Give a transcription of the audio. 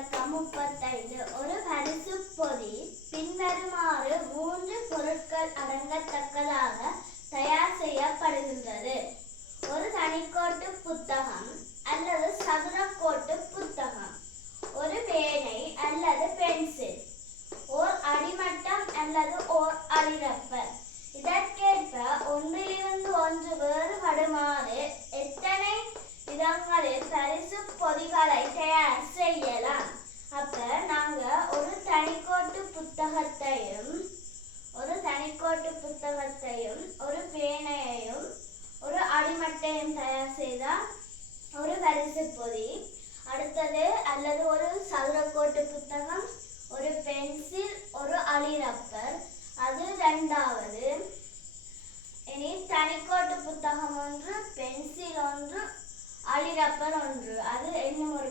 இலக்கம் 35. ஒரு பரிசு பொதி பின்வருமாறு 3 பொருட்கள் அடங்கத்தக்கதாக தயார் செய்யப்படுகின்றது. ஒரு தனிக்கோட்டு புத்தகம் அல்லது சதுரக்கோட்டு புத்தகம், ஒரு பேனை அல்லது பென்சில், ஓர் அடிமட்டம் அல்லது ஓர் அடிரப்பர். இதற்கேற்ப ஒன்றிலிருந்து ஒன்று வேறுபடுமாறு எத்தனை விதங்களில் பரிசு பொதிகளை தயார் செய்யலாம். அப்ப நாங்க ஒரு தனிக்கோட்டு புத்தகத்தையும் ஒரு பேனையையும் ஒரு அடிமட்டையும் தயார் செய்தால் ஒரு பரிசு பொதி. அடுத்தது அல்லது ஒரு சதுரக்கோட்டு புத்தகம், ஒரு பென்சில், ஒரு அழிரப்பர், அது இரண்டாவது. இனி தனிக்கோட்டு புத்தகம் ஒன்று, பென்சில் ஒன்று, அழிரப்பர் ஒன்று, அது இன்னும் ஒரு